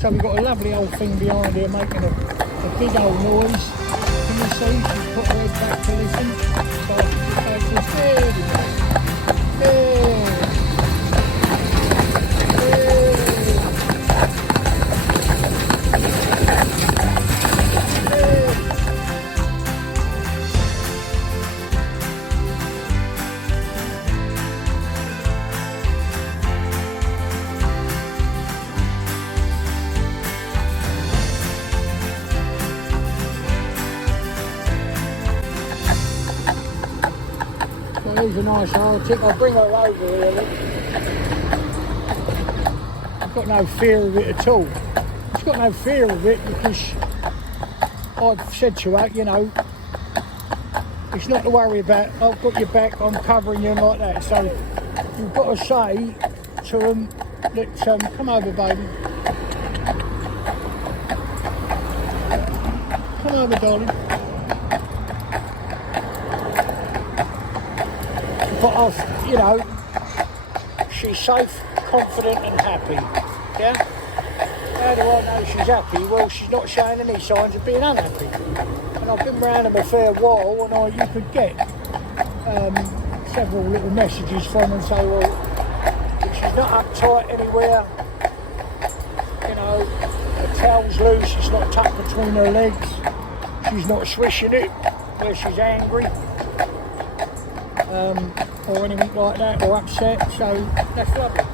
So we've got a lovely old thing behind here making a big old noise. Can you see? She's put her head back to listen. So she just goes this, there we go. There. Well, he's a nice Arctic. I'll bring her over here. Look. I've got no fear of it at all. She's got no fear of it because I've said to her, you know, it's not to worry about, I've got your back, I'm covering you and like that. So you've got to say to them that, come over baby. Come over darling. But you know, she's safe, confident and happy, yeah? How do I know she's happy? Well, she's not showing any signs of being unhappy. And I've been around them a fair while and you could get several little messages from them and say, well, if she's not uptight anywhere, you know, her tail's loose, it's not tucked between her legs, she's not swishing it where she's angry. Or anything like that, or upset, so that's lovely.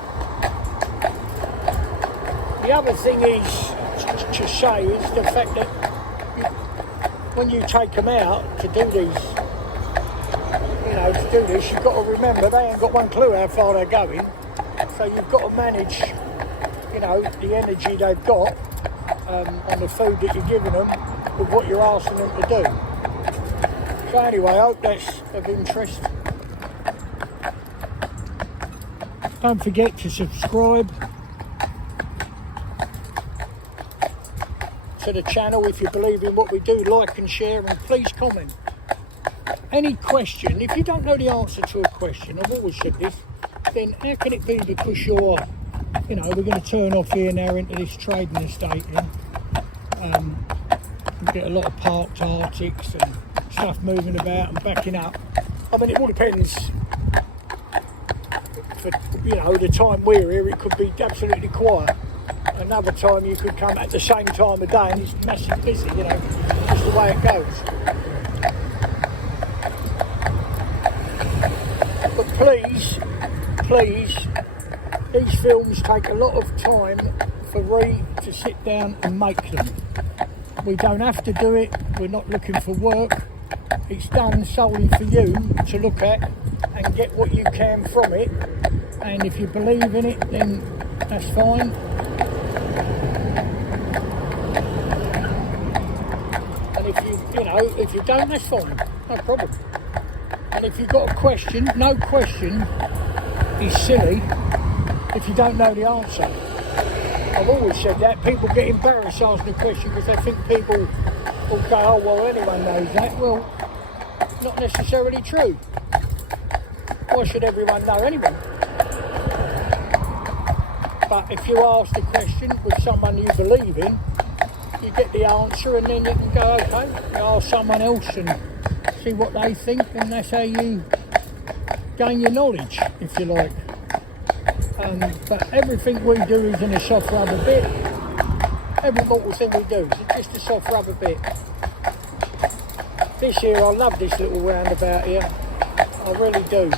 The other thing is to say is the fact that when you take them out to do these, you know, to do this, you've got to remember they ain't got one clue how far they're going, so you've got to manage, you know, the energy they've got on the food that you're giving them with what you're asking them to do. So anyway, I hope that's of interest. Don't forget to subscribe to the channel if you believe in what we do, like and share, and please comment. Any question, if you don't know the answer to a question, I've always said this, then how can it be because you're, you know, we're going to turn off here now into this trading estate here. We get a lot of parked Arctics and stuff moving about and backing up. I mean, it all depends. For, you know, the time we're here, it could be absolutely quiet. Another time you could come at the same time of day and it's massively busy, you know, just the way it goes. But please, these films take a lot of time for Ree to sit down and make them. We don't have to do it, we're not looking for work. It's done solely for you to look at and get what you can from it. And if you believe in it, then that's fine. And if you don't, that's fine, no problem. And if you've got a question, no question is silly if you don't know the answer. I've always said that. People get embarrassed asking a question because they think people will go, oh, well, anyone knows that. Well, not necessarily true. Why should everyone know anyway? But if you ask the question with someone you believe in, you get the answer and then you can go, okay, ask someone else and see what they think, and that's how you gain your knowledge, if you like. But everything we do is in a soft rubber bit. Every mortal thing we do is just a soft rubber bit. This here, I love this little roundabout here. I really do.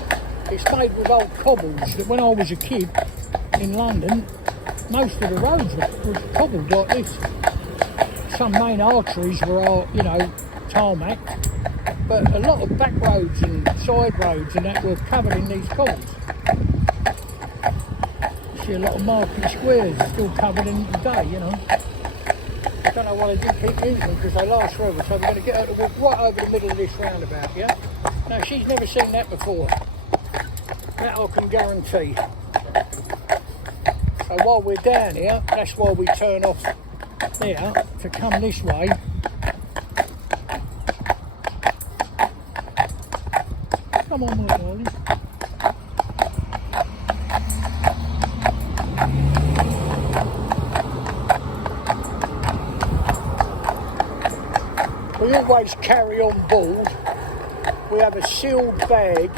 It's made with old cobbles that when I was a kid in London, most of the roads were cobbled like this. Some main arteries were all, you know, tarmac, but a lot of back roads and side roads and that were covered in these cobbles. You see a lot of market squares still covered in today, you know. I don't know why they didn't keep using them because they last forever, so we're going to get her to walk right over the middle of this roundabout, yeah? Now, she's never seen that before. That I can guarantee. So while we're down here, that's why we turn off there to come this way. Come on, my darling. we always carry on board. We have a sealed bag.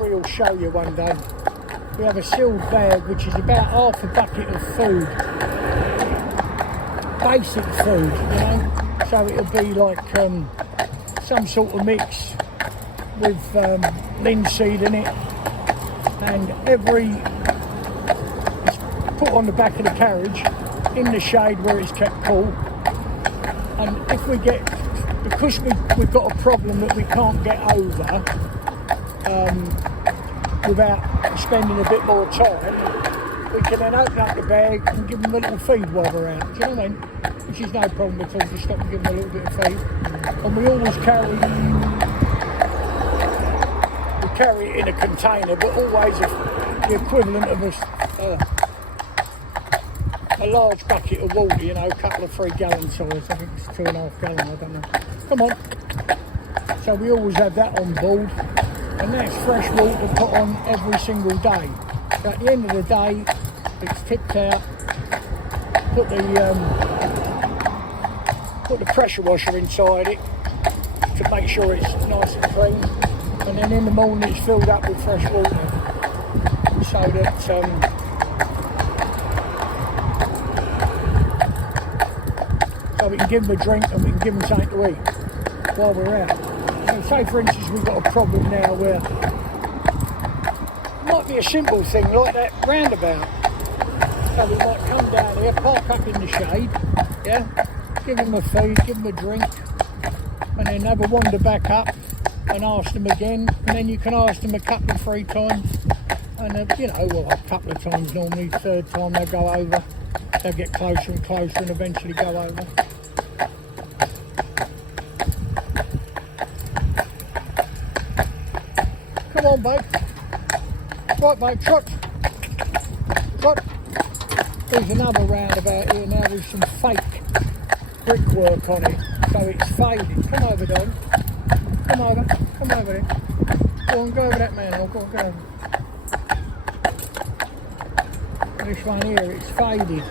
We'll show you one day. We have a sealed bag which is about half a bucket of food. Basic food, you know. So it'll be like some sort of mix with linseed in it, and it's put on the back of the carriage in the shade where it's kept cool. And if we get, because we've got a problem that we can't get over without spending a bit more time, we can then open up the bag and give them a little feed while we're out. Do you know what I mean? Which is no problem at all, just stop and give them a little bit of feed. And we always carry it in a container, but always the equivalent of a large bucket of water, you know, a couple of 3 gallon size. I think it's 2.5 gallon, I don't know. Come on. So we always have that on board, and that's fresh water put on every single day. So at the end of the day, it's tipped out, put the pressure washer inside it to make sure it's nice and clean, and then in the morning it's filled up with fresh water, so that so we can give them a drink and we can give them something to eat while we're out. So say for instance we've got a problem now where it might be a simple thing like that roundabout. So we might come down here, park up in the shade, yeah, give them a feed, give them a drink, and then have a wander back up and ask them again, and then you can ask them a couple of 3 times, and you know, well, a couple of times normally, 3rd time they'll go over, they'll get closer and closer and eventually go over. Come on, babe. Right, babe, trot. Trot. There's another roundabout here now with some fake brickwork on it, so it's faded. Come over, darling. Come over there. Go on, go over that manhole. Go on, go over. This one here, it's faded,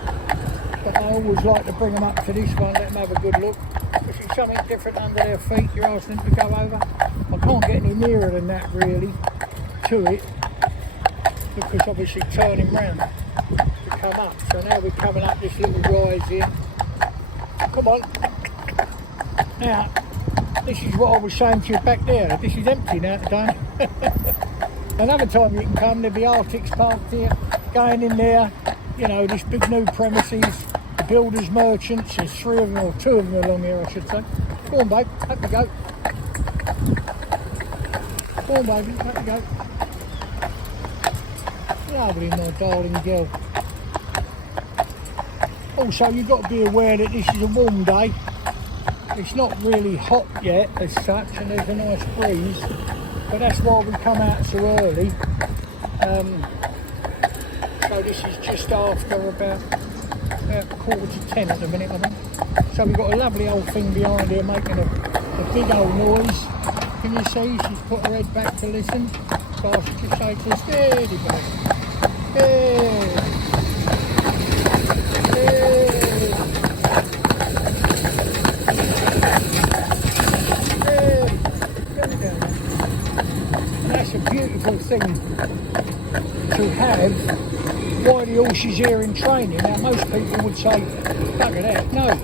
but I always like to bring them up to this one, let them have a good look. If it's something different under their feet, you're asking them to go over. I can't get any nearer than that really to it, because obviously turning round to come up. So now we're coming up this little rise here. Come on. Now, this is what I was saying to you back there. This is empty now today. Another time you can come, there'll be Arctics parked here, going in there, you know, this big new premises, the builders merchants, there's 3 of them, or 2 of them along here I should say. Go on, babe, up you go. Go on, baby, up you go. Lovely, my darling girl. Also, you've got to be aware that this is a warm day. It's not really hot yet as such, and there's a nice breeze, but that's why we come out so early. So this is just after about 9:45 at the minute, I think. So we've got a lovely old thing behind here making a big old noise. Can you see? She's put her head back to listen. So I should just say to her, steady, baby. Steady. That's a beautiful thing to have while the horse is here in training. Now most people would say, bugger that. No,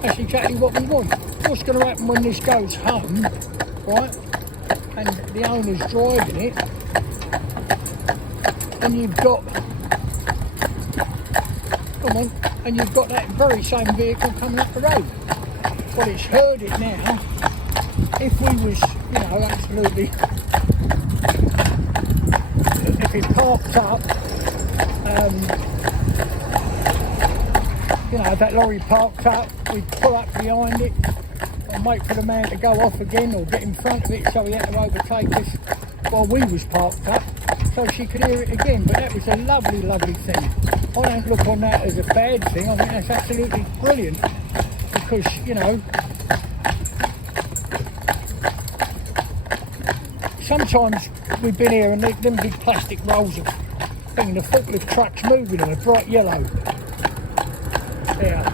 that's exactly what we want. What's going to happen when this goes home, right, and the owner's driving it, and you've got, come on, and you've got that very same vehicle coming up the road. Well, it's heard it now. If we was, you know, absolutely, if it parked up, you know, that lorry parked up, we'd pull up behind it and wait for the man to go off again or get in front of it, so he had to overtake us while we was parked up, so she could hear it again. But that was a lovely, lovely thing. I don't look on that as a bad thing. I think that's absolutely brilliant, because, you know, sometimes we've been here and them big plastic rolls of thing, the forklift truck's moving in a bright yellow. There,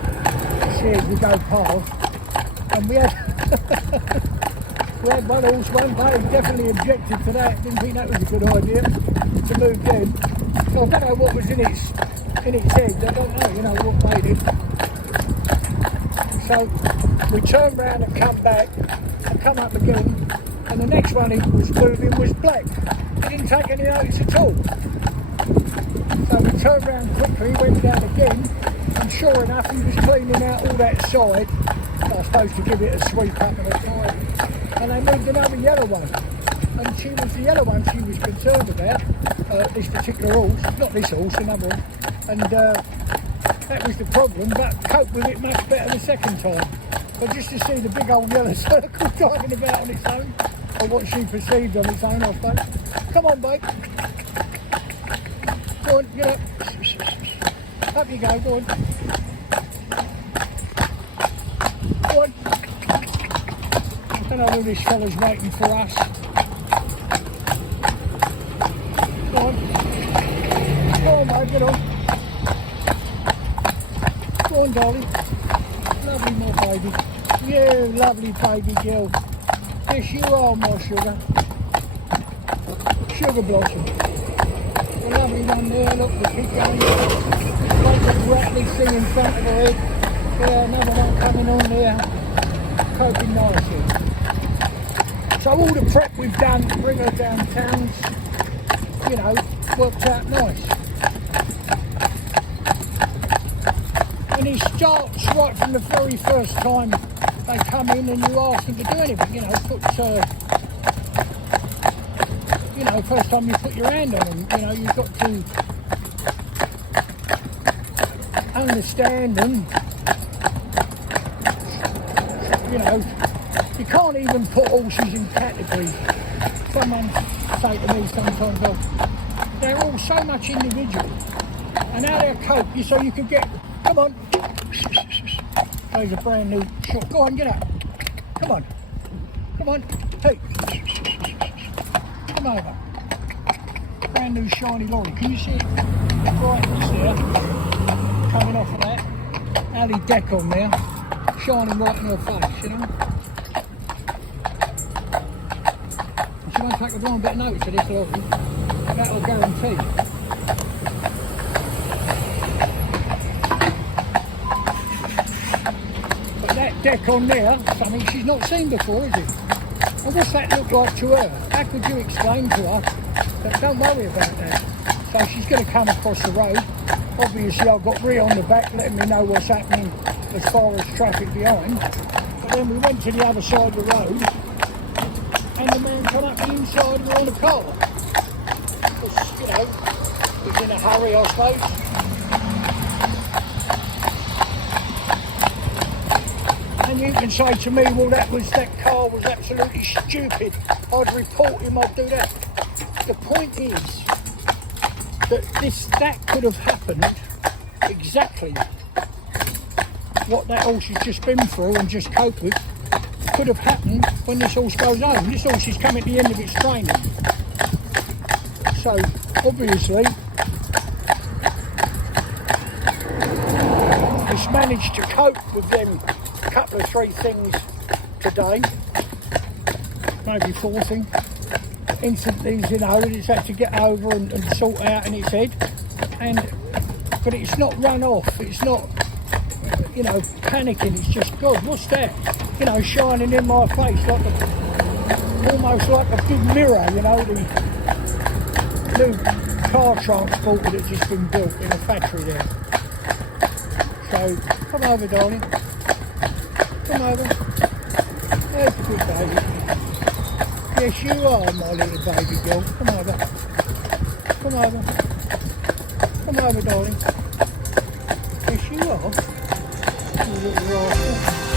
see as we go past, And we had we had one horse one day, definitely objected to that, didn't think that was a good idea to move them. So I don't know what was in its head, I don't know, you know, what made it. So we turned round and come back, and come up again, and the next one he was moving was black. He didn't take any notice at all. So we turned round quickly, went down again, and sure enough he was cleaning out all that side. I suppose to give it a sweep up and a tidy. And they moved another yellow one. And she was the yellow one she was concerned about, this particular horse, not this horse, another one. And that was the problem, but coped with it much better the second time. But just to see the big old yellow circle driving about on its own, or what she perceived on its own, I suppose. Come on, babe. Go on, get up. Up you go, go on. Go on. I don't know who this fella's waiting for us. Go on. Go on, mate, get on. Go on, darling. Lovely, my baby. You lovely baby girl. Yes, you are, my sugar. Sugar blossom. The lovely one there, look, the keep going. Like a rattly thing in front of her head. Yeah, another one coming on there. Coping nicely. So all the prep we've done to bring her downtown's, you know, worked out nice. And it starts right from the very first time they come in and you ask them to do anything, you know, first time you put your hand on them, you know, you've got to understand them. You know, you can't even put horses in categories. Someone say to me sometimes, oh, they're all so much individual. And how they're coped, so you could get, come on. There's a brand new shot. Go on, get up. Come on. Come on. Hey. Come over. Brand new shiny lorry. Can you see it? Brightness there. Coming off of that. Alley deck on there. Shining right in your face, you know. And she won't take a blind bit of notice of this lorry. That'll guarantee. But that deck on there, something she's not seen before, is it? And what's that look like to her? How could you explain to her that don't worry about that? So she's going to come across the road. Obviously I've got Rhea on the back letting me know what's happening as far as traffic behind. But then we went to the other side of the road and the man come up the inside and we're on the car. Because, you know, he was in a hurry, I suppose. And you can say to me, well, that car was absolutely stupid. I'd report him, I'd do that. The point is that that could have happened exactly what that horse has just been through and just coped with could have happened when this horse goes home. This horse is coming to the end of its training. So, obviously, it's managed to cope with them couple of three things today, maybe four things. Instantly, you know, it's had to get over and sort out in its head. But it's not run off, it's not, you know, panicking, it's just, God, what's that? You know, shining in my face like almost like a big mirror, you know, the new car transporter that's just been built in a factory there. So, come over, darling. Come over. There's a good baby. Yes, you are, my little baby girl. Come over. Come over. Come over, darling. Yes, you are. You little rascal.